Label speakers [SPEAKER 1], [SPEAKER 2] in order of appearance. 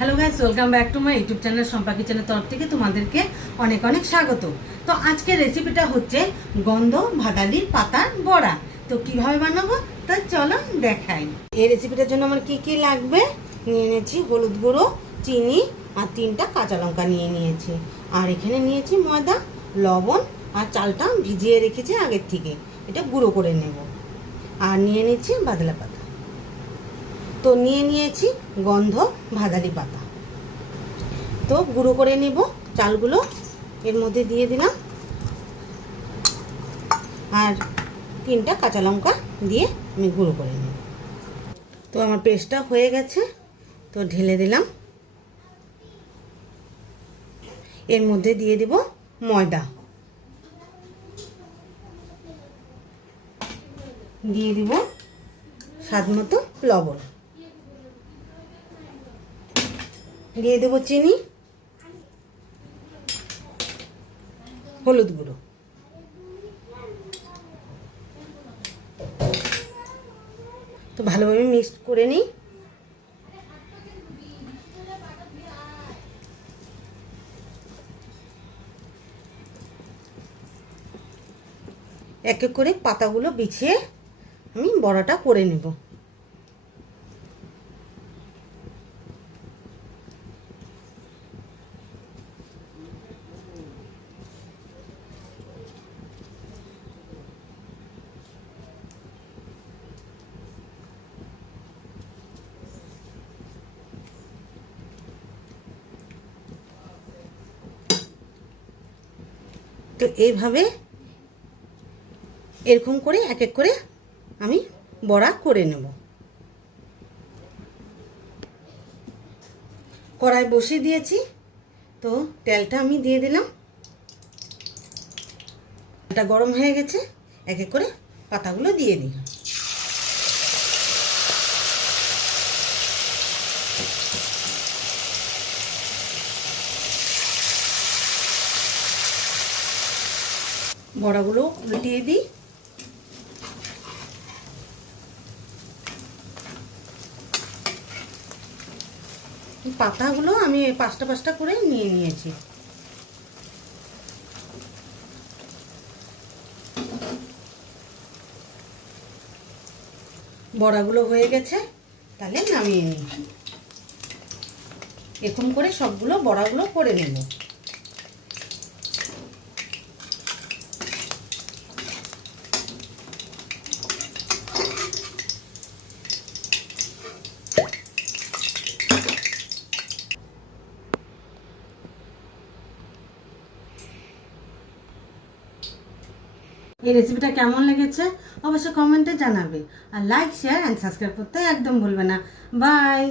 [SPEAKER 1] Hello guys welcome back to my YouTube channel Sampa কিচেনের তরফ থেকে তোমাদেরকে অনেক অনেক স্বাগত। তো আজকের রেসিপিটা হচ্ছে গন্ধ ভাদালির পাতার বড়া। তো কীভাবে বানাবো? তা চলো দেখাই। এই রেসিপিটার জন্য আমার কি কি লাগবে? নিয়ে নিয়েছি হলুদ গুঁড়ো, চিনি আর তিনটা কাঁচা লঙ্কা নিয়ে নিয়েছি। আর এখানে নিয়েছি ময়দা, লবণ আর চালটা ভিজিয়ে রেখেছি আগের থেকে। এটা গুঁড়ো করে নেব। আর নিয়ে নিচ্ছি বাদলা পাতা তো নিয়ে নিয়েছি গন্ধ ভাদালি পাতা। তো গুঁড়ো করে নেব চালগুলো, এর মধ্যে দিয়ে দিলাম। আর তিনটা কাঁচা লঙ্কা দিয়ে আমি গুঁড়ো করে নেব। তো আমার পেস্টটা হয়ে গেছে, তো ঢেলে দিলাম। এর মধ্যে দিয়ে দেব ময়দা। দিয়ে দিব স্বাদ মতো লবণ। দিয়ে দেবো চিনি, হলুদ গুঁড়ো। তো ভালোভাবে মিক্সড করে নিই। এক এক করে পাতাগুলো বিছিয়ে আমি বড়াটা করে নেব। তো এইভাবে এরকম করে এক এক করে আমি বড়া করে নেব। কড়াই বসিয়ে দিয়েছি, তো তেলটা আমি দিয়ে দিলাম। তেলটা গরম হয়ে গেছে, এক এক করে পাতাগুলো দিয়ে দিই। বড়াগুলো উল্টিয়ে দিই। পাতাগুলো আমি পাঁচটা পাঁচটা করে নিয়ে নিয়েছি। বড়াগুলো হয়ে গেছে, তাহলে নামিয়ে নিই। এরকম করে সবগুলো বড়াগুলো করে নেব। এই রেসিপিটা কেমন লেগেছে অবশ্যই কমেন্টে জানাবে। আর লাইক শেয়ার অ্যান্ড সাবস্ক্রাইব করতে একদম ভুলবে না। বাই